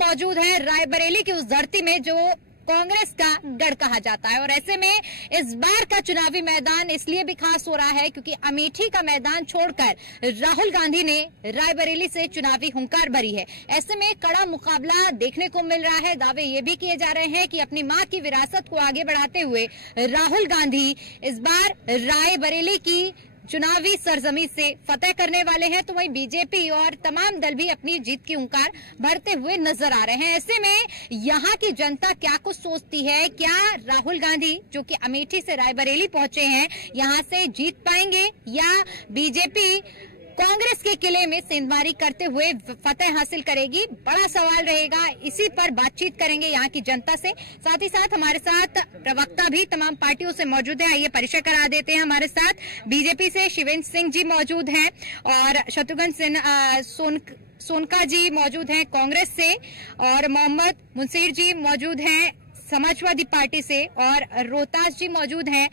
मौजूद हैं रायबरेली की उस धरती में जो कांग्रेस का गढ़ कहा जाता है। और ऐसे में इस बार का चुनावी मैदान इसलिए भी खास हो रहा है क्योंकि अमेठी का मैदान छोड़कर राहुल गांधी ने रायबरेली से चुनावी हुंकार भरी है। ऐसे में कड़ा मुकाबला देखने को मिल रहा है। दावे ये भी किए जा रहे हैं कि अपनी मां की विरासत को आगे बढ़ाते हुए राहुल गांधी इस बार रायबरेली की चुनावी सरजमी से फतेह करने वाले हैं। तो वहीं बीजेपी और तमाम दल भी अपनी जीत की हुंकार भरते हुए नजर आ रहे हैं। ऐसे में यहाँ की जनता क्या कुछ सोचती है, क्या राहुल गांधी जो कि अमेठी से रायबरेली पहुंचे हैं यहाँ से जीत पाएंगे या बीजेपी कांग्रेस के किले में सेंधमारी करते हुए फतेह हासिल करेगी, बड़ा सवाल रहेगा। इसी पर बातचीत करेंगे यहाँ की जनता से। साथ ही साथ हमारे साथ प्रवक्ता भी तमाम पार्टियों से मौजूद है। आइए परिचय करा देते हैं। हमारे साथ बीजेपी से शिवेंद्र सिंह जी मौजूद हैं और शत्रुघ्न सिन्हा सोनका जी मौजूद हैं कांग्रेस से, और मोहम्मद मुंसीर जी मौजूद हैं समाजवादी पार्टी से, और रोहतास जी मौजूद हैं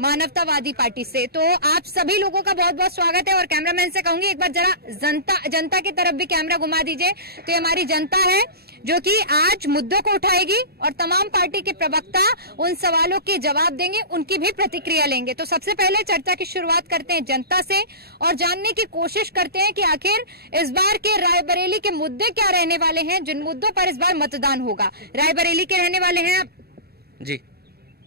मानवतावादी पार्टी से। तो आप सभी लोगों का बहुत बहुत स्वागत है। और कैमरामैन से कहूंगी एक बार जरा जनता की तरफ भी कैमरा घुमा दीजिए। तो ये हमारी जनता है जो कि आज मुद्दों को उठाएगी और तमाम पार्टी के प्रवक्ता उन सवालों के जवाब देंगे, उनकी भी प्रतिक्रिया लेंगे। तो सबसे पहले चर्चा की शुरुआत करते हैं जनता से और जानने की कोशिश करते हैं कि आखिर इस बार के रायबरेली के मुद्दे क्या रहने वाले हैं, जिन मुद्दों पर इस बार मतदान होगा। रायबरेली के रहने वाले हैं जी,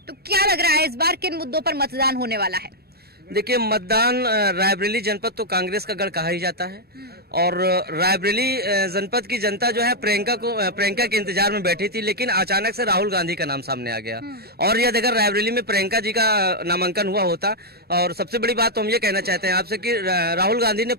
तो क्या लग रहा है इस बार किन मुद्दों पर मतदान होने वाला है? देखिए, मतदान रायबरेली जनपद तो कांग्रेस का गढ़ कहा ही जाता है और रायबरेली जनपद की जनता जो है प्रियंका के इंतजार में बैठी थी, लेकिन अचानक से राहुल गांधी का नाम सामने आ गया। और यदि अगर रायबरेली में प्रियंका जी का नामांकन हुआ होता, और सबसे बड़ी बात तो हम ये कहना चाहते हैं आपसे कि राहुल गांधी ने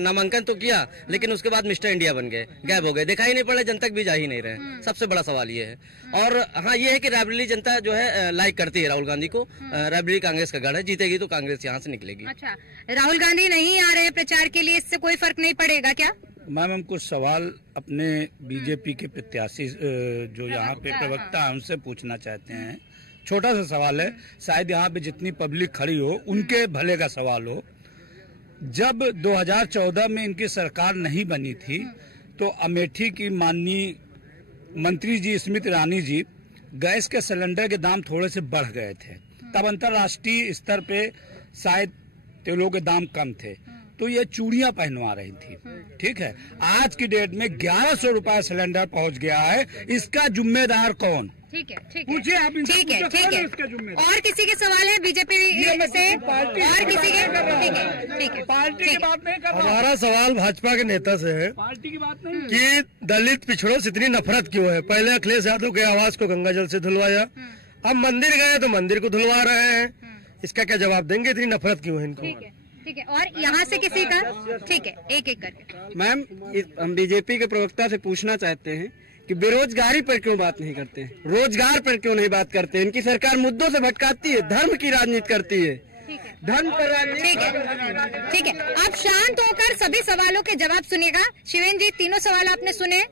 नामांकन तो किया लेकिन उसके बाद मिस्टर इंडिया बन गए, गायब हो गए, दिखाई नहीं पड़े, जनता भी जा ही नहीं रहे। सबसे बड़ा सवाल ये है। और हाँ, ये है कि रायबरेली जनता जो है लाइक करती है राहुल गांधी को। रायबरेली कांग्रेस का गढ़ है, जीतेगी तो कांग्रेस यहाँ से निकलेगी। अच्छा, राहुल गांधी नहीं आ रहे हैं प्रचार के लिए, इससे कोई फर्क नहीं पड़ेगा क्या? मैम, हम कुछ सवाल अपने बीजेपी के प्रत्याशी जो यहाँ पे प्रवक्ता है उनसे पूछना चाहते हैं। छोटा सा सवाल है, शायद यहाँ पे जितनी पब्लिक खड़ी हो उनके भले का सवाल हो। जब 2014 में इनकी सरकार नहीं बनी थी तो अमेठी की माननीय मंत्री जी स्मृति ईरानी जी गैस के सिलेंडर के दाम थोड़े से बढ़ गए थे। तब अंतर्राष्ट्रीय स्तर पे शायद तेलों के दाम कम थे तो ये चूड़ियां पहनवा रही थी। ठीक है, आज की डेट में 1100 रुपए सिलेंडर पहुंच गया है। इसका जिम्मेदार कौन? ठीक है, ठीक है, पूछिए आप इनसे, ठीक है, ठीक है। इसका जिम्मेदार और किसी के सवाल है बीजेपी से और किसी के? ठीक है, पार्टी की बात नहीं कर रहा। हमारा सवाल भाजपा के नेता से है पार्टी की बात नहीं कि दलित पिछड़ों से इतनी नफरत क्यों है? पहले अखिलेश यादव के आवास को गंगा जल से धुलवाया, अब मंदिर गए तो मंदिर को धुलवा रहे हैं। इसका क्या जवाब देंगे? इतनी नफरत क्यों है इनको? ठीक है, ठीक है। और यहाँ से किसी का? ठीक है, एक एक करके। मैम, हम बीजेपी के प्रवक्ता से पूछना चाहते हैं कि बेरोजगारी पर क्यों बात नहीं करते हैं, रोजगार पर क्यों नहीं बात करते हैं? इनकी सरकार मुद्दों से भटकाती है, धर्म की राजनीति करती है, धर्म पर राजनीति। ठीक है, ठीक है। आप शांत होकर सभी सवालों के जवाब सुनिएगा। शिवेंद्र जी, तीनों सवाल आपने सुने,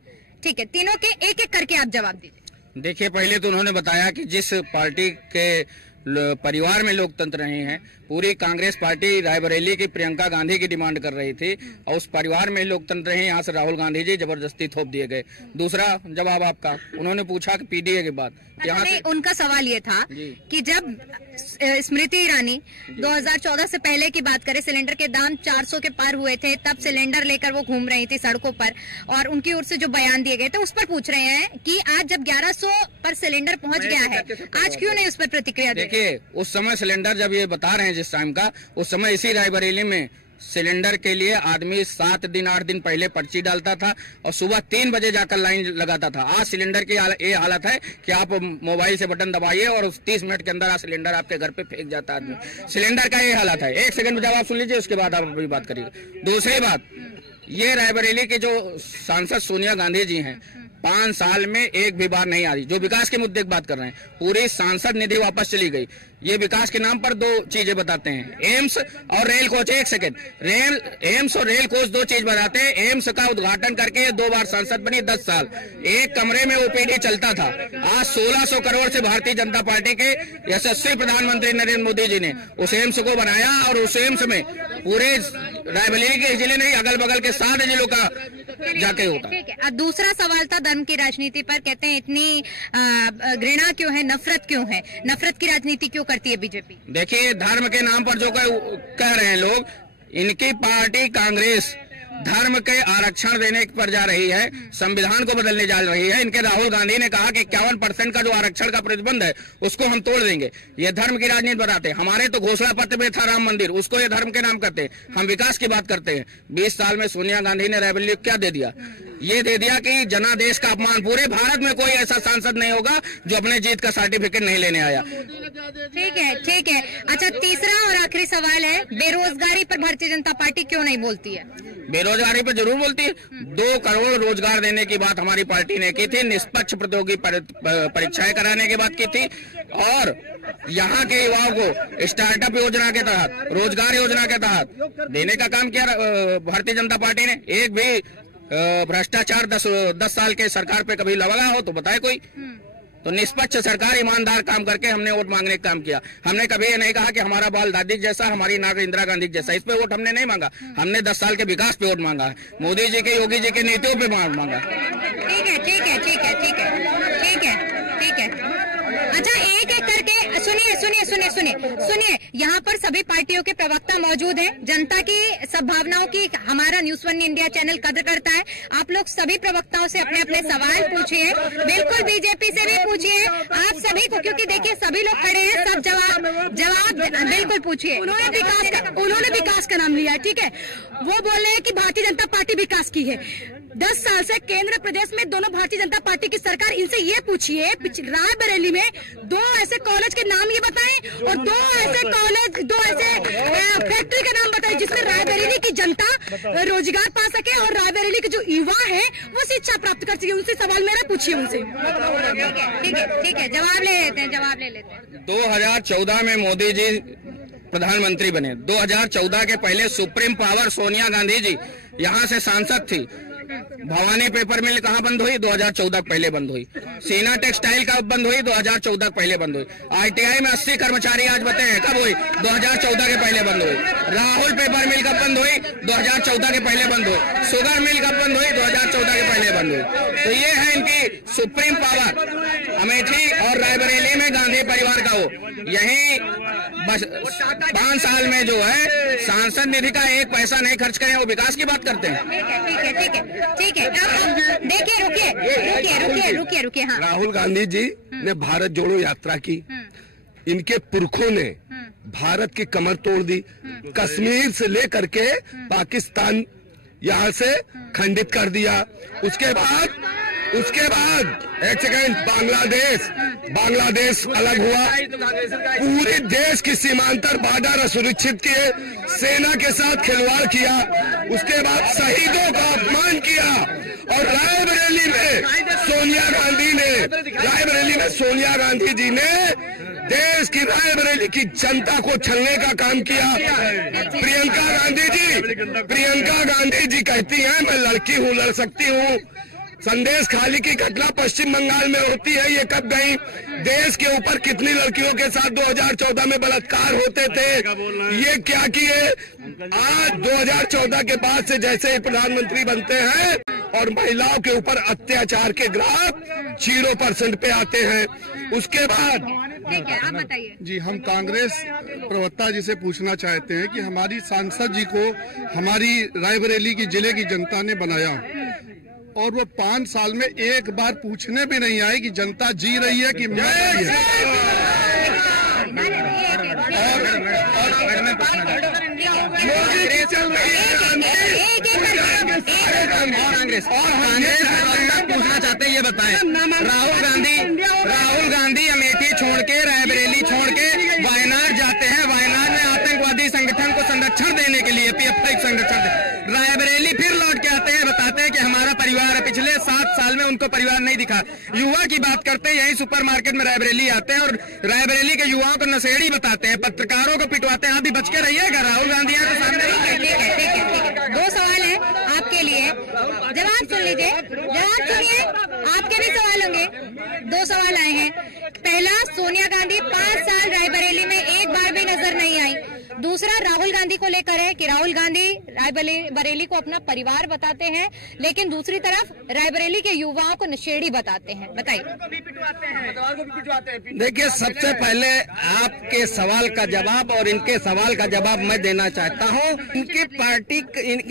ठीक है, तीनों के एक एक करके आप जवाब दीजिए। देखिए, पहले तो उन्होंने बताया कि जिस पार्टी के परिवार में लोकतंत्र नहीं है, पूरी कांग्रेस पार्टी रायबरेली की प्रियंका गांधी की डिमांड कर रही थी और उस परिवार में लोकतंत्र नहीं, यहाँ से राहुल गांधी जी जबरदस्ती थोप दिए गए। दूसरा जवाब आपका, उन्होंने पूछा कि पीडीए की बात, यहाँ से उनका सवाल ये था कि जब स्मृति ईरानी 2014 से पहले की बात करें, सिलेंडर के दाम 400 के पार हुए थे, तब सिलेंडर लेकर वो घूम रही थी सड़कों पर और उनकी ओर से जो बयान दिए गए थे उस पर पूछ रहे हैं कि आज जब 1100 पर सिलेंडर पहुंच गया है, आज क्यों नहीं उस पर प्रतिक्रिया दे? देखिए, उस समय सिलेंडर जब ये बता रहे हैं जिस टाइम का, उस समय इसी रायबरेली में सिलेंडर के लिए आदमी 7 दिन 8 दिन पहले पर्ची डालता था और सुबह 3 बजे जाकर लाइन लगाता था। आज सिलेंडर की ये हालत है कि आप मोबाइल से बटन दबाइए और 30 मिनट के अंदर सिलेंडर आपके घर पे फेंक जाता है आदमी। सिलेंडर का ये हालत है। 1 सेकंड में जवाब सुन लीजिए, उसके बाद आप अभी बात करिए। दूसरी बात, ये रायबरेली के जो सांसद सोनिया गांधी जी हैं, 5 साल में एक भी बार नहीं आ रही। जो विकास के मुद्दे की बात कर रहे हैं, पूरी सांसद निधि वापस चली गई। ये विकास के नाम पर 2 चीजें बताते हैं, एम्स और रेल कोच। एक सेकेंड, एम्स और रेल कोच 2 चीज बताते हैं। एम्स का उद्घाटन करके 2 बार सांसद बनी, 10 साल एक कमरे में ओपीडी चलता था। आज 1600 करोड़ से भारतीय जनता पार्टी के यशस्वी प्रधानमंत्री नरेंद्र मोदी जी ने उस एम्स को बनाया और उस एम्स में पूरे रायबरेली के जिले नहीं, अगल बगल के 7 जिलों का जाके होता। ठीक है। दूसरा सवाल था धर्म की राजनीति पर। कहते हैं इतनी घृणा क्यों है, नफरत क्यों है, नफरत की राजनीति क्यों करती है बीजेपी? देखिए, धर्म के नाम पर जो कह रहे हैं लोग, इनकी पार्टी कांग्रेस धर्म के आरक्षण देने पर जा रही है, संविधान को बदलने जा रही है। इनके राहुल गांधी ने कहा कि 51% का जो आरक्षण का प्रतिबंध है उसको हम तोड़ देंगे। ये धर्म की राजनीति बताते हैं। हमारे तो घोषणा पत्र में था राम मंदिर, उसको ये धर्म के नाम करते हैं। हम विकास की बात करते हैं। 20 साल में सोनिया गांधी ने रायबरेली को क्या दे दिया? ये दे दिया कि जनादेश का अपमान। पूरे भारत में कोई ऐसा सांसद नहीं होगा जो अपने जीत का सर्टिफिकेट नहीं लेने आया। ठीक है, ठीक है। अच्छा, तीसरा और आखिरी सवाल है, बेरोजगारी पर भारतीय जनता पार्टी क्यों नहीं बोलती है? बेरोजगारी पर जरूर बोलती है। 2 करोड़ रोजगार देने की बात हमारी पार्टी ने की थी, निष्पक्ष प्रतियोगी परीक्षाएं कराने की बात की थी, और यहाँ के युवाओं को स्टार्टअप योजना के तहत, रोजगार योजना के तहत देने का काम किया भारतीय जनता पार्टी ने। एक भी भ्रष्टाचार 10 साल के सरकार पे कभी लगा हो तो बताए कोई? तो निष्पक्ष सरकार, ईमानदार काम करके हमने वोट मांगने का काम किया। हमने कभी ये नहीं कहा कि हमारा बाल दादी जैसा, हमारी नाक इंदिरा गांधी जैसा। इस पे वोट हमने नहीं मांगा। हमने 10 साल के विकास पे वोट मांगा है, मोदी जी के, योगी जी के नीतियों पे मांगा। ठीक है, ठीक है, ठीक है, ठीक है, ठीक है, ठीक है। अच्छा, एक एक करके सुनिए, यहाँ पर सभी पार्टियों के प्रवक्ता मौजूद हैं। जनता की सब भावनाओं की हमारा न्यूज़ 1 इंडिया चैनल कदर करता है। आप लोग सभी प्रवक्ताओं से अपने अपने सवाल पूछिए, बिल्कुल बीजेपी से भी पूछिए, आप सभी को, क्योंकि देखिए सभी लोग खड़े हैं, सब जवाब बिल्कुल पूछिए। उन्होंने विकास का नाम लिया है, ठीक है। वो बोल रहे हैं कि भारतीय जनता पार्टी विकास की है। 10 साल से केंद्र प्रदेश में दोनों भारतीय जनता पार्टी की सरकार। इनसे ये पूछिए, रायबरेली में 2 ऐसे कॉलेज के नाम ये बताएं और 2 ऐसे फैक्ट्री का नाम बताएं जिसमें रायबरेली की जनता रोजगार पा सके और रायबरेली के जो युवा है वो शिक्षा प्राप्त कर सके। उनसे सवाल मेरा पूछिए उनसे। ठीक है, जवाब ले लेते हैं। 2014 में मोदी जी प्रधानमंत्री बने। 2014 के पहले सुप्रीम पावर सोनिया गांधी जी यहाँ से सांसद थी। भवानी पेपर मिल कहाँ बंद हुई? 2014 पहले बंद हुई। सीना टेक्सटाइल का बंद हुई, 2014 पहले बंद हुई। ITI में 80 कर्मचारी आज बते हैं, कब हुई? 2014 के पहले बंद हुई। राहुल पेपर मिल कब बंद हुई? 2014 के पहले बंद हुई। शुगर मिल कब बंद हुई? 2014 के पहले बंद हुई। तो ये है इनकी सुप्रीम पावर। अमेठी और रायबरेली में गांधी परिवार का हो, यही बस 5 साल में जो है सांसद निधि का 1 पैसा नहीं खर्च करें, वो विकास की बात करते हैं। ठीक है। देखिए, रुकिए। हाँ, राहुल गांधी जी ने भारत जोड़ो यात्रा की। इनके पुरखों ने भारत की कमर तोड़ दी। कश्मीर से लेकर के पाकिस्तान यहाँ से खंडित कर दिया। उसके बाद एक सेकंड, बांग्लादेश अलग हुआ। पूरे देश की सीमांतर बॉर्डर सुरक्षित किए, सेना के साथ खिलवाड़ किया। उसके बाद शहीदों का अपमान किया। और रायबरेली में सोनिया गांधी जी ने देश की, रायबरेली की जनता को छलने का काम किया। प्रियंका गांधी जी कहती हैं मैं लड़की हूँ, लड़ सकती हूँ। संदेश खाली की घटना पश्चिम बंगाल में होती है, ये कब गई? देश के ऊपर कितनी लड़कियों के साथ 2014 में बलात्कार होते थे, ये क्या किए? आज 2014 के बाद से जैसे ही प्रधानमंत्री बनते हैं और महिलाओं के ऊपर अत्याचार के ग्राफ 0% पे आते हैं। उसके बाद ठीक है, आप बताइए। जी, हम कांग्रेस प्रवक्ता जी से पूछना चाहते हैं कि हमारी सांसद जी को हमारी रायबरेली की जिले की जनता ने बनाया और वो 5 साल में एक बार पूछने भी नहीं आए कि जनता जी रही है कि मर रही है। कांग्रेस पूछना चाहते हैं, ये बताएं, राहुल गांधी अमेठी छोड़ के, रायबरेली छोड़ के वायनाड जाते हैं। वायनाड में आतंकवादी संगठन को संरक्षण देने के लिए, PFI संरक्षण, रायबरेली फिर लौट के आते हैं, बताते हैं कि हमारा परिवार पिछले पिछले 7 साल में उनको परिवार नहीं दिखा। युवा की बात करते हैं, यही सुपरमार्केट में रायबरेली आते हैं और रायबरेली के युवाओं को नशेड़ी बताते हैं, पत्रकारों को पिटवाते हैं। आप भी बच के रहिएगा, राहुल गांधी यहाँ के सामने। ठीक है। 2 सवाल है आपके लिए, जवाब सुन लीजिए, जवाब सुनिए, आपके भी सवाल होंगे। 2 सवाल आए हैं। पहला, सोनिया गांधी 5 साल रायबरेली में एक बार भी नजर नहीं आई। दूसरा, राहुल गांधी को लेकर है कि राहुल गांधी रायबरेली को अपना परिवार बताते हैं, लेकिन दूसरी तरफ रायबरेली के युवाओं को नशेड़ी बताते हैं। बताइए। देखिए, सबसे पहले आपके सवाल का जवाब और इनके सवाल का जवाब मैं देना चाहता हूँ। इनकी पार्टी,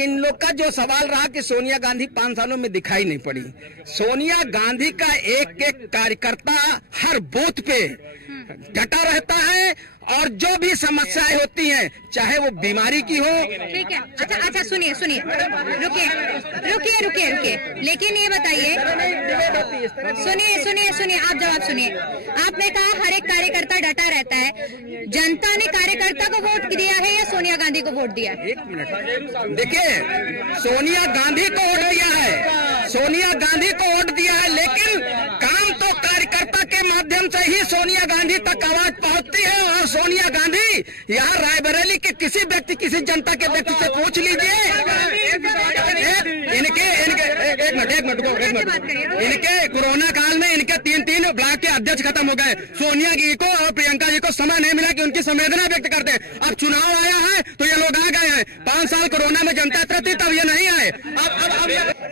इन लोग का जो सवाल रहा कि सोनिया गांधी 5 सालों में दिखाई नहीं पड़ी। सोनिया गांधी का एक एक कार्यकर्ता हर बूथ पे डटा रहता है और जो भी समस्याएं होती हैं, चाहे वो बीमारी की हो। ठीक है, अच्छा सुनिए, रुकिए। लेकिन ये बताइए, सुनिए, आप जवाब सुनिए। आपने कहा हर एक कार्यकर्ता डटा रहता है। जनता ने कार्यकर्ता को वोट दिया है या सोनिया गांधी को वोट दिया? 1 मिनट, देखिए, सोनिया गांधी को वोट दिया है, सोनिया गांधी को वोट दिया है, लेकिन काम तो कार्यकर्ता के माध्यम से ही सोनिया गांधी तक आवाज पहुंचती है। और सोनिया गांधी यहाँ रायबरेली के किसी व्यक्ति, किसी जनता के व्यक्ति से पूछ लीजिए। इनके कोरोना काल में इनके 3 ब्लॉक के अध्यक्ष खत्म हो गए। सोनिया जी को और प्रियंका जी को समय नहीं मिला कि उनकी संवेदना व्यक्त करते। अब चुनाव आया है तो ये लोग आ गए हैं। 5 साल कोरोना में जनता थी, तब ये नहीं आए। अब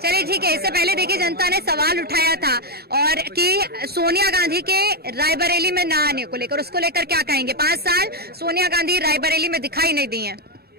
चलिए ठीक है। इससे पहले देखिए, जनता ने सवाल उठाया था और कि सोनिया गांधी के रायबरेली में न आने को लेकर, उसको लेकर क्या कहेंगे? 5 साल सोनिया गांधी रायबरेली में दिखाई नहीं दी है।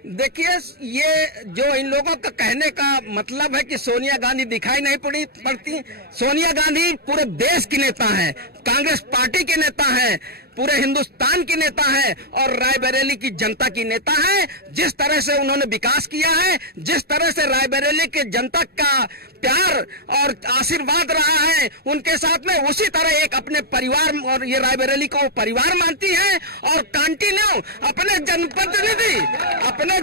देखिए, ये जो इन लोगों का कहने का मतलब है कि सोनिया गांधी दिखाई नहीं पड़ती। सोनिया गांधी पूरे देश की नेता है, कांग्रेस पार्टी के नेता है, पूरे हिंदुस्तान की नेता है और रायबरेली की जनता की नेता है। जिस तरह से उन्होंने विकास किया है, जिस तरह से रायबरेली के जनता का प्यार और आशीर्वाद रहा है उनके साथ में, उसी तरह एक अपने परिवार, और ये रायबरेली को परिवार मानती है और कंटिन्यू अपने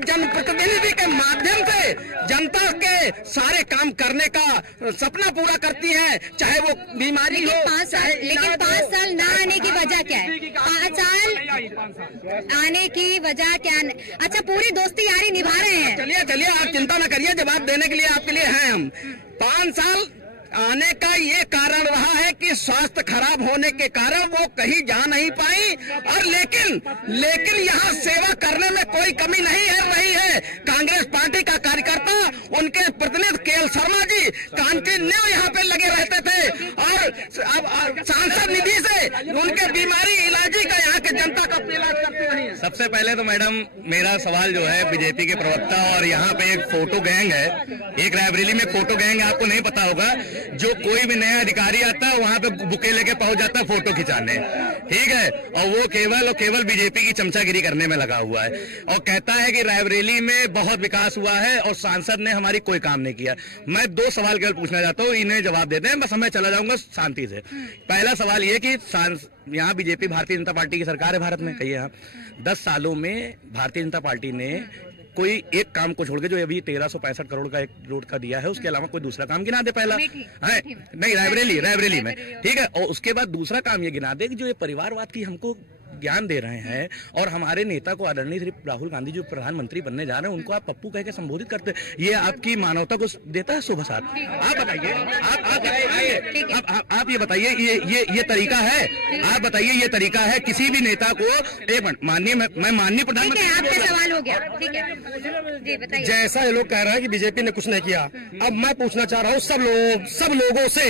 जनप्रतिनिधि के माध्यम से जनता के सारे काम करने का सपना पूरा करती है, चाहे वो बीमारी हो। लेकिन 5 साल न आने की वजह क्या है? 5 साल आने की वजह क्या? अच्छा, पूरी दोस्ती यारी निभा रहे हैं। चलिए, आप चिंता न करिए, जवाब देने के लिए आपके लिए हैं हम। 5 साल आने का ये कारण रहा है कि स्वास्थ्य खराब होने के कारण वो कहीं जा नहीं पाई। और लेकिन यहाँ सेवा करने में कोई कमी नहीं रही है। कांग्रेस पार्टी का कार्यकर्ता, उनके प्रतिनिधि केएल शर्मा जी कंटिन्यू यहाँ पे लगे रहते थे और अब सांसद निधि से उनके बीमारी इलाजी का यहाँ के जनता का इलाज करते रहे। सबसे पहले तो मैडम, मेरा सवाल जो है बीजेपी के प्रवक्ता, और यहाँ पे एक फोटो गैंग है, एक रायबरेली में फोटो गैंग, आपको नहीं पता होगा, जो कोई भी नया अधिकारी आता है वहाँ पे बुके लेके पहुंच जाता है फोटो खिंचाने, ठीक है, और वो केवल बीजेपी की चमचागिरी करने में लगा हुआ है और कहता है कि रायबरेली में बहुत विकास हुआ है और सांसद ने हमारी कोई काम नहीं किया। मैं 2 सवाल केवल पूछना चाहता हूँ, इन्हें जवाब देते हैं, बस मैं चला जाऊंगा शांति से। पहला सवाल ये कि यहाँ बीजेपी, भारतीय जनता पार्टी की सरकार है भारत में, कहिए आप, 10 सालों में भारतीय जनता पार्टी ने कोई एक काम को छोड़ के, जो अभी 1365 करोड़ का एक रोड का दिया है, उसके अलावा कोई दूसरा काम गिना दे पहला है? नहीं, रायबरेली में, ठीक है। और उसके बाद दूसरा काम ये गिना दे कि जो ये परिवारवाद की हमको ज्ञान दे रहे हैं और हमारे नेता को, आदरणीय श्री राहुल गांधी जो प्रधानमंत्री बनने जा रहे हैं, उनको आप पप्पू कह के संबोधित करते हैं, ये आपकी मानवता को देता है शोभा साथ? आप बताइए, आप ये बताइए, ये तरीका है? आप बताइए, ये तरीका है किसी भी नेता को? एक मिनट, मैं माननीय प्रधानमंत्री, आपका सवाल हो गया, ठीक है जी, बताइए। जैसा ये लोग कह रहे हैं कि बीजेपी ने कुछ नहीं किया, अब मैं पूछना चाह रहा हूँ सब लोगों से,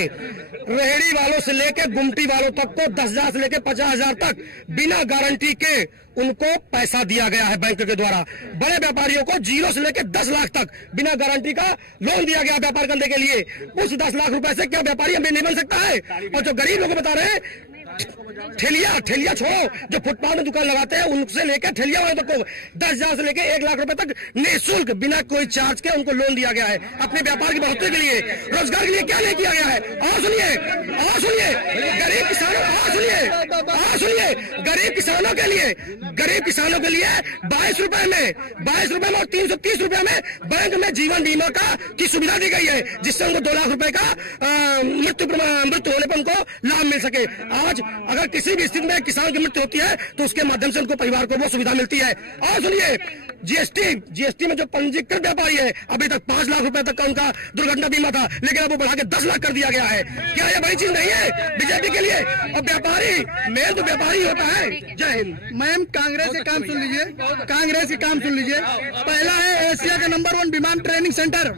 रेहड़ी वालों से लेकर गुमटी वालों तक को 10,000 से लेकर 50,000 तक बिना गारंटी के उनको पैसा दिया गया है बैंक के द्वारा। बड़े व्यापारियों को 0 से लेकर 10 लाख तक बिना गारंटी का लोन दिया गया व्यापार करने के लिए। उस 10 लाख रुपए से क्या व्यापारी हमें नहीं बन सकता है? और जो गरीब लोग बता रहे हैं ठेलिया छोड़ो, जो फुटपाथ में दुकान लगाते हैं उनसे लेकर ठेलिया वालों तक को 10,000 से लेकर 1 लाख रुपए तक निःशुल्क बिना कोई चार्ज के उनको लोन दिया गया है अपने व्यापार की बढ़ोतरी के लिए, रोजगार के लिए। क्या नहीं किया गया है? और सुनिए गरीब किसानों, सुनिए गरीब किसानों के लिए 22 रुपए में और 330 रुपए में बैंक में जीवन बीमा की सुविधा दी गई है, जिससे उनको 2 लाख रुपए का मृत्यु होने पर उनको लाभ मिल सके। आज अगर किसी भी स्थिति में किसान की मृत्यु होती है तो उसके माध्यम से उनको परिवार को वो सुविधा मिलती है। और सुनिए जीएसटी में जो पंजीकृत व्यापारी है अभी तक 5 लाख रुपए तक का उनका दुर्घटना बीमा था, लेकिन अब वो बढ़ा के 10 लाख कर दिया गया है। क्या ये बड़ी चीज नहीं है बीजेपी के लिए? और व्यापारी मेन तो व्यापारी होता है। जय हिंद। मैम कांग्रेस के काम सुन लीजिए। पहला है एशिया का नंबर 1 विमान ट्रेनिंग सेंटर,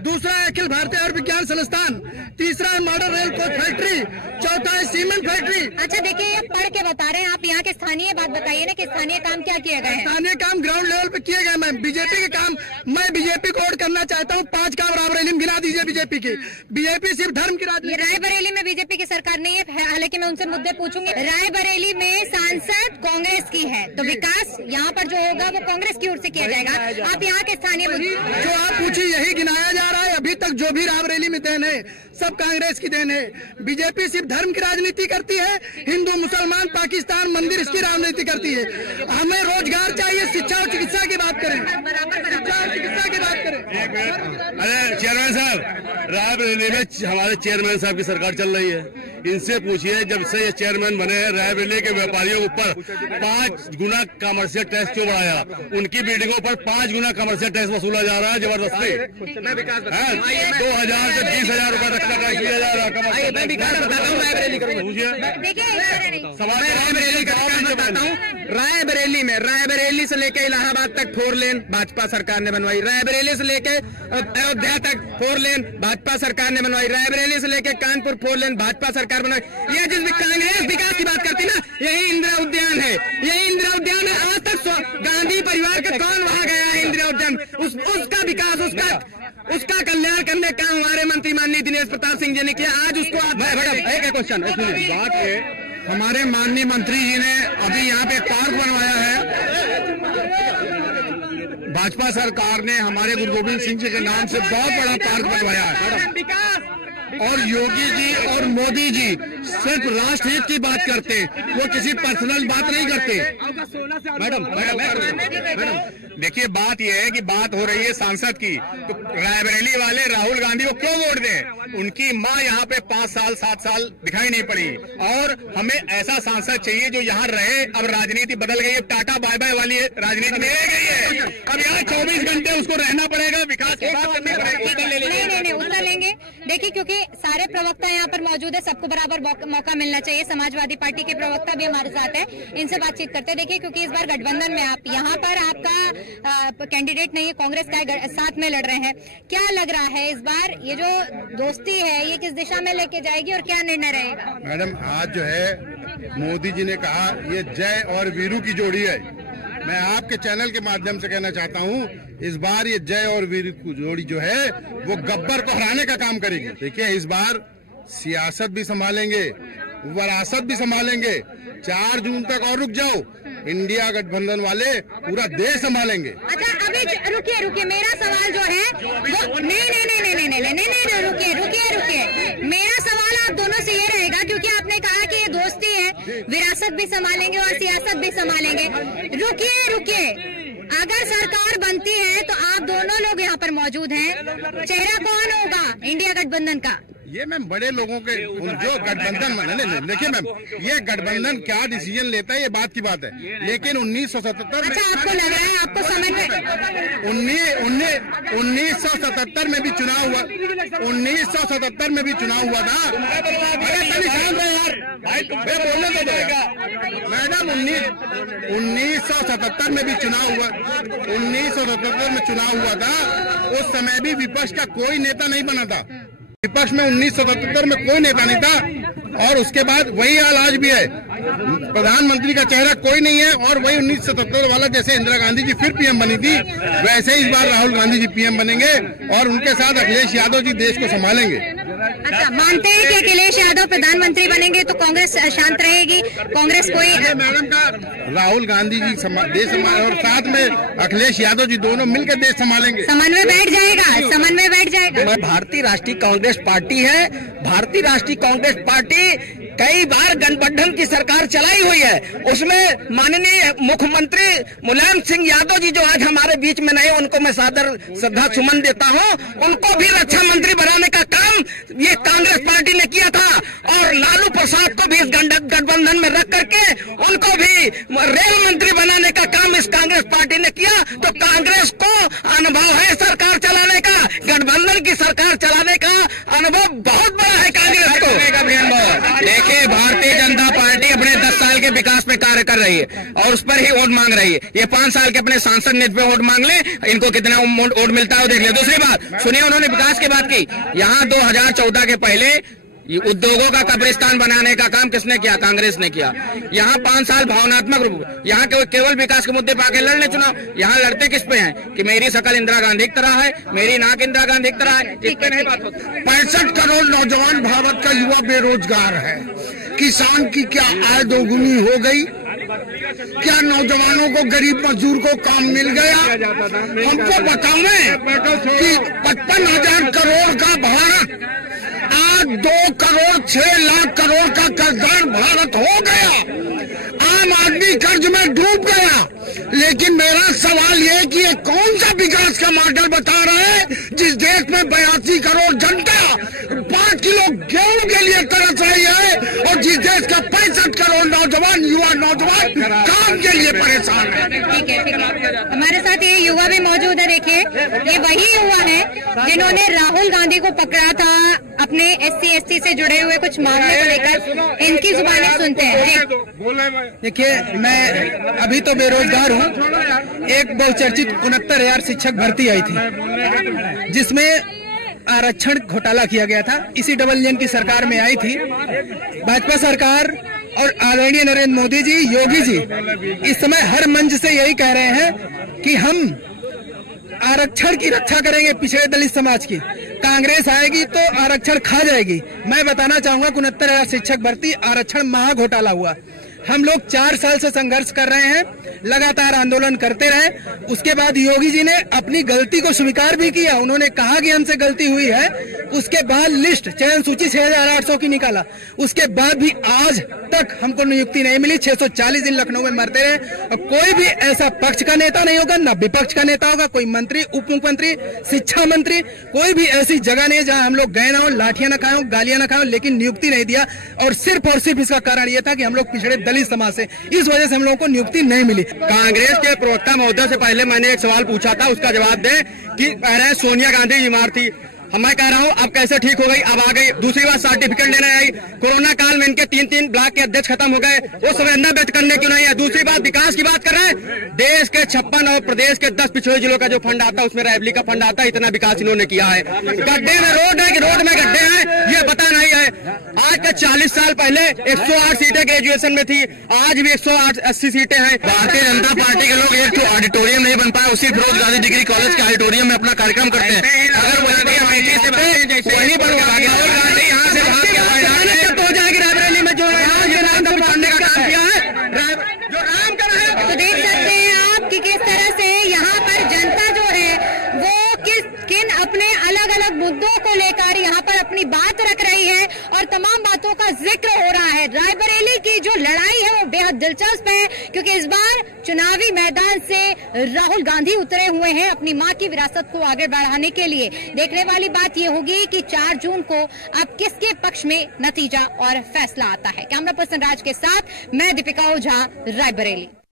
दूसरा है अखिल भारतीय आयुर्विज्ञान संस्थान, तीसरा है मॉडल रेल कोच फैक्ट्री, चौथा है सीमेंट फैक्ट्री। अच्छा देखिए, ये पढ़ के बता रहे हैं आप, यहाँ के स्थानीय बात बताइए ना कि स्थानीय काम क्या किए गए हैं? स्थानीय काम ग्राउंड लेवल पे किए गए मैम। बीजेपी के काम, मैं बीजेपी को वोट करना चाहता हूँ। 5 काम रायबरेली में गिना दीजिए बीजेपी के। बीजेपी सिर्फ धर्म की राजनीति। रायबरेली में बीजेपी की सरकार नहीं है, हालांकि मैं उनसे मुद्दे पूछूंगी। रायबरेली में सांसद कांग्रेस की है, तो विकास यहाँ पर जो होगा वो कांग्रेस की ओर से किया जाएगा। आप यहाँ के स्थानीय जो आप पूछिए यही गिनाया जा रहा है। अभी तक जो भी रायबरेली में देन है सब कांग्रेस की देन है। बीजेपी सिर्फ धर्म की राजनीति करती है, हिंदू मुसलमान पाकिस्तान मंदिर इसकी राजनीति करती है। हमें रोजगार चाहिए, शिक्षा और चिकित्सा की बात करें, अरे चेयरमैन साहब, रायबरेली में हमारे चेयरमैन साहब की सरकार चल रही है, इनसे पूछिए जब से ये चेयरमैन बने हैं रायबरेली के व्यापारियों के ऊपर 5 गुना कमर्शियल टैक्स क्यों बढ़ाया? उनकी बिल्डिंगों पर 5 गुना कमर्शियल टैक्स वसूला जा रहा है जबरदस्ती। 2000 से 20,000 रुपए तक का टैक्स लिया जा रहा है। मैं विकास बताता हूँ, रायबरेली से लेके इलाहाबाद तक 4 लेन भाजपा सरकार ने बनवाई, रायबरेली से लेके अयोध्या तक 4 लेन भाजपा सरकार ने बनवाई, रायबरेली से लेके कानपुर 4 लेन भाजपा सरकार बनवाई। ये जिस कांग्रेस विकास की बात करती ना, यही इंदिरा उद्यान है, आज तक गांधी परिवार का कौन वहाँ गया है? इंदिरा उद्यान, उसका विकास, उसका कल्याण करने का हमारे मंत्री माननीय दिनेश प्रताप सिंह जी ने किया। आज उसको एक क्वेश्चन बात है, हमारे माननीय मंत्री जी ने अभी यहाँ पे पार्क बनवाया है। भाजपा सरकार ने हमारे गुरु गोविंद सिंह जी के नाम से बहुत बड़ा पार्क बनवाया है। और योगी जी और मोदी जी सिर्फ राष्ट्रहित की बात करते, वो किसी पर्सनल बात नहीं करते। मैडम देखिए, बात यह है कि बात हो रही है सांसद की, तो रायबरेली वाले राहुल गांधी को क्यों वोट दें? उनकी माँ यहाँ पे 5 साल 7 साल दिखाई नहीं पड़ी, और हमें ऐसा सांसद चाहिए जो यहाँ रहे। अब राजनीति बदल गई है, टाटा बाय बाय वाली राजनीति में रह गई है। अब यहाँ 24 घंटे उसको रहना पड़ेगा, विकास की बात करनी पड़ेगी। नहीं उत्तर लेंगे। देखिए, क्योंकि सारे प्रवक्ता यहाँ पर मौजूद है, सबको बराबर मौका मिलना चाहिए। समाजवादी पार्टी के प्रवक्ता भी हमारे साथ है, इनसे बातचीत करते हैं। देखिए, क्योंकि इस बार गठबंधन में आप यहाँ पर आपका कैंडिडेट नहीं है, कांग्रेस का साथ में लड़ रहे हैं, क्या लग रहा है इस बार ये जो दोस्ती है ये किस दिशा में लेके जाएगी और क्या निर्णय रहेगा? मैडम, आज जो है मोदी जी ने कहा ये जय और वीरू की जोड़ी है। मैं आपके चैनल के माध्यम से कहना चाहता हूँ, इस बार ये जय और वीरू की जोड़ी जो है वो गब्बर को हराने का काम करेगी। देखिए, इस बार सियासत भी संभालेंगे, विरासत भी संभालेंगे। 4 जून तक और रुक जाओ, इंडिया गठबंधन वाले पूरा देश संभालेंगे। अच्छा, अभी रुकिए, मेरा सवाल जो है वो नहीं, रुकिए। मेरा सवाल आप दोनों से ये रहेगा, क्योंकि आपने कहा कि ये दोस्ती है, विरासत भी संभालेंगे और सियासत भी संभालेंगे। रुकिए, अगर सरकार बनती है तो आप दोनों लोग यहाँ पर मौजूद हैं, चेहरा कौन होगा इंडिया गठबंधन का? ये मैम बड़े लोगों के जो गठबंधन देखिए मैम, ये गठबंधन क्या डिसीजन लेता है ये बात की बात है, लेकिन 1977 अच्छा, आपको लग रहा है आपको समझ में 1977 में भी चुनाव हुआ, 1977 में भी चुनाव हुआ था। मैडम 1977 में भी चुनाव हुआ, 1977 में चुनाव हुआ था। उस समय भी विपक्ष का कोई नेता नहीं बना था, विपक्ष में 1977 में कोई नेता नहीं था, और उसके बाद वही हाल आज भी है। प्रधानमंत्री का चेहरा कोई नहीं है, और वही 1977 वाला, जैसे इंदिरा गांधी जी फिर पीएम बनी थी, वैसे इस बार राहुल गांधी जी पीएम बनेंगे और उनके साथ अखिलेश यादव जी देश को संभालेंगे। अच्छा, मानते हैं कि अखिलेश यादव प्रधानमंत्री बनेंगे तो कांग्रेस शांत रहेगी? कांग्रेस कोई मैडम का राहुल गांधी जी देश संभाल और साथ में अखिलेश यादव जी दोनों मिलकर देश संभालेंगे। समन्वय बैठ जाएगा, समन्वय बैठ जाएगा। भारतीय राष्ट्रीय कांग्रेस पार्टी है। भारतीय राष्ट्रीय कांग्रेस पार्टी कई बार गठबंधन की सरकार चलाई हुई है। उसमें माननीय मुख्यमंत्री मुलायम सिंह यादव जी जो आज हमारे बीच में नहीं, उनको मैं सादर श्रद्धा सुमन देता हूं। उनको भी रक्षा मंत्री बनाने का काम ये कांग्रेस पार्टी ने किया था और लालू प्रसाद को भी इस गठबंधन में रख करके उनको भी रेल मंत्री बनाने का काम इस कांग्रेस पार्टी ने किया। तो कांग्रेस को अनुभव है सरकार चलाने का, गठबंधन की सरकार चलाने का अनुभव बहुत बड़ा है कांग्रेस को। देखिए, भारतीय जनता पार्टी अपने 10 साल के विकास में कार्य कर रही है और उस पर ही वोट मांग रही है। ये 5 साल के अपने सांसद नेता पे वोट मांग ले, इनको कितना वोट मिलता है वो देख ले। दूसरी बात सुनिए, उन्होंने विकास की बात की। यहाँ 2014 के पहले उद्योगों का कब्रिस्तान बनाने का काम किसने किया? कांग्रेस ने किया। यहाँ 5 साल भावनात्मक रूप, यहाँ केवल विकास के मुद्दे पर आके लड़ने चुनाव। यहाँ लड़ते किस पे हैं कि मेरी शकल इंदिरा गांधी की तरह है, मेरी नाक इंदिरा गांधी की तरह है, इस पे नहीं बात होती। 65 करोड़ नौजवान भारत का युवा बेरोजगार है। किसान की क्या आय दोगुनी हो गई? क्या नौजवानों को, गरीब मजदूर को काम मिल गया? हमको बताओ कि 55,000 करोड़ का भारत आज 2 करोड़ 6 लाख करोड़ का कर्जदार भारत हो गया। आम आदमी कर्ज में डूब गया। लेकिन मेरा सवाल ये कि ये कौन सा विकास का मॉडल बता रहे हैं जिस देश में 82 करोड़ जनता 5 किलो गेहूं के लिए तरस रही है और जिस देश का 65 करोड़ नौजवान, युवा नौजवान काम के लिए परेशान है। ठीक है। हमारे साथ ये युवा भी मौजूद है। देखिए, ये वही युवा है जिन्होंने राहुल गांधी को पकड़ा था अपने SC/ST से जुड़े हुए कुछ मामले को लेकर। इनकी जुबानी सुनते हैं। देखिए, मैं अभी तो बेरोजगार हूँ। एक बहुचर्चित 69,000 शिक्षक भर्ती आई थी जिसमें आरक्षण घोटाला किया गया था। इसी डबल इंजन की सरकार में आई थी भाजपा सरकार और आदरणीय नरेंद्र मोदी जी, योगी जी इस समय हर मंच से यही कह रहे हैं कि हम आरक्षण की रक्षा करेंगे, पिछड़े दलित समाज की। कांग्रेस आएगी तो आरक्षण खा जाएगी। मैं बताना चाहूंगा 69,000 शिक्षक भर्ती आरक्षण महा घोटाला हुआ। हम लोग 4 साल से संघर्ष कर रहे हैं, लगातार आंदोलन करते रहे। उसके बाद योगी जी ने अपनी गलती को स्वीकार भी किया। उन्होंने कहा कि हमसे गलती हुई है। उसके बाद लिस्ट चयन सूची 6,800 की निकाला। उसके बाद भी आज तक हमको नियुक्ति नहीं मिली। 640 दिन लखनऊ में मरते रहे और कोई भी ऐसा पक्ष का नेता नहीं होगा, न विपक्ष का नेता होगा, कोई मंत्री, उप मुख्यमंत्री, शिक्षा मंत्री, कोई भी ऐसी जगह नहीं जहां हम लोग गए ना हो, लाठियां न खाए हो, गालियां न खाए हो, लेकिन नियुक्ति नहीं दिया। और सिर्फ इसका कारण यह था कि हम लोग पिछड़े दलित समाज से, इस वजह से हम लोगों को नियुक्ति नहीं मिली। कांग्रेस के प्रवक्ता महोदय से पहले मैंने एक सवाल पूछा था, उसका जवाब दें कि कह रहे हैं सोनिया गांधी बीमार थी। मैं कह रहा हूँ अब कैसे ठीक हो गई, अब आ गई। दूसरी बात, सर्टिफिकेट लेने आई। कोरोना काल में इनके 3 ब्लॉक के अध्यक्ष खत्म हो गए, वो संवेदना व्यक्त करने क्यों नहीं है? दूसरी बात, विकास की बात कर रहे हैं। देश के 56 और प्रदेश के 10 पिछड़े जिलों का जो फंड आता है उसमें रैबली का फंड आता है। इतना विकास इन्होंने किया है। गड्ढे में रोड है कि रोड में गड्ढे हैं, ये पता नहीं है। आज के 40 साल पहले 108 सीटें ग्रेजुएशन में थी, आज भी 180 सीटें हैं। भारतीय जनता पार्टी के लोग एक तो ऑडिटोरियम नहीं बन पाए, उसी फिरोज गांधी डिग्री कॉलेज के ऑडिटोरियम में अपना कार्यक्रम करते हैं। अगर वही पर राहुल गांधी यहाँ से भाग के तो हो जाएगी रायबरेली में, जो राम के नाम पर पढ़ने का काम किया है, जो राम का है। तो देख सकते हैं आप कि किस तरह से यहाँ पर जनता जो है वो किन अपने अलग अलग मुद्दों को लेकर यहाँ पर अपनी बात रख रही है और तमाम बातों का जिक्र हो रहा है। रायबरेली की जो लड़ाई है वो बेहद दिलचस्प है क्योंकि इस बार चुनावी मैदान से राहुल गांधी उतरे हुए हैं अपनी मां की विरासत को आगे बढ़ाने के लिए। देखने वाली बात ये होगी कि 4 जून को अब किसके पक्ष में नतीजा और फैसला आता है। कैमरा पर्सन राज के साथ मैं दीपिका ओझा, रायबरेली।